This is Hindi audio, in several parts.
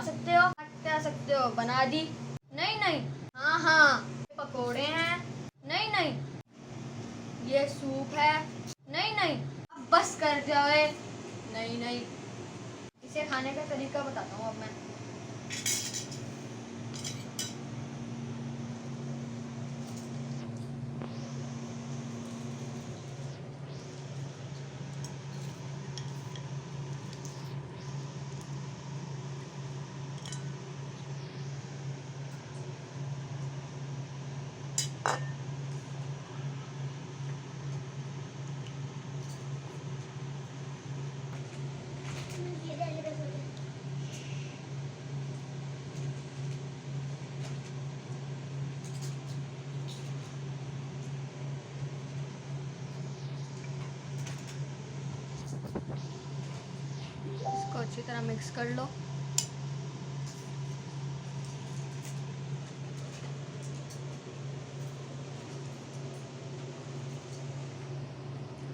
खा सकते हो बना दी। नहीं नहीं, हाँ हाँ, पकोड़े हैं। नहीं नहीं, ये सूप है। नहीं नहीं, अब बस कर जाओ। नहीं नहीं, इसे खाने का तरीका बताता हूँ अब मैं। इसको अच्छी तरह मिक्स कर लो।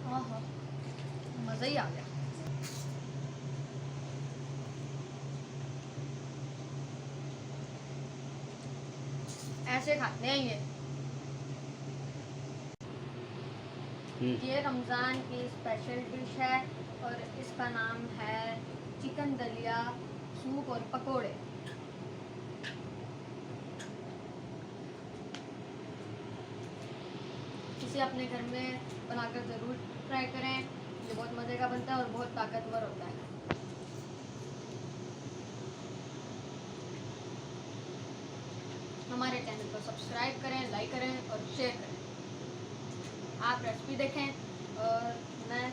हाँ हाँ, मज़ा ही आ गया। ऐसे खाते हैं ये रमज़ान की स्पेशल डिश है और इसका नाम है चिकन दलिया सूप और पकोड़े। इसे अपने घर में बनाकर ज़रूर ट्राई करें। ये बहुत मज़े का बनता है और बहुत ताकतवर होता है। हमारे चैनल को सब्सक्राइब करें, लाइक करें और शेयर करें। आप रेसिपी देखें और मैं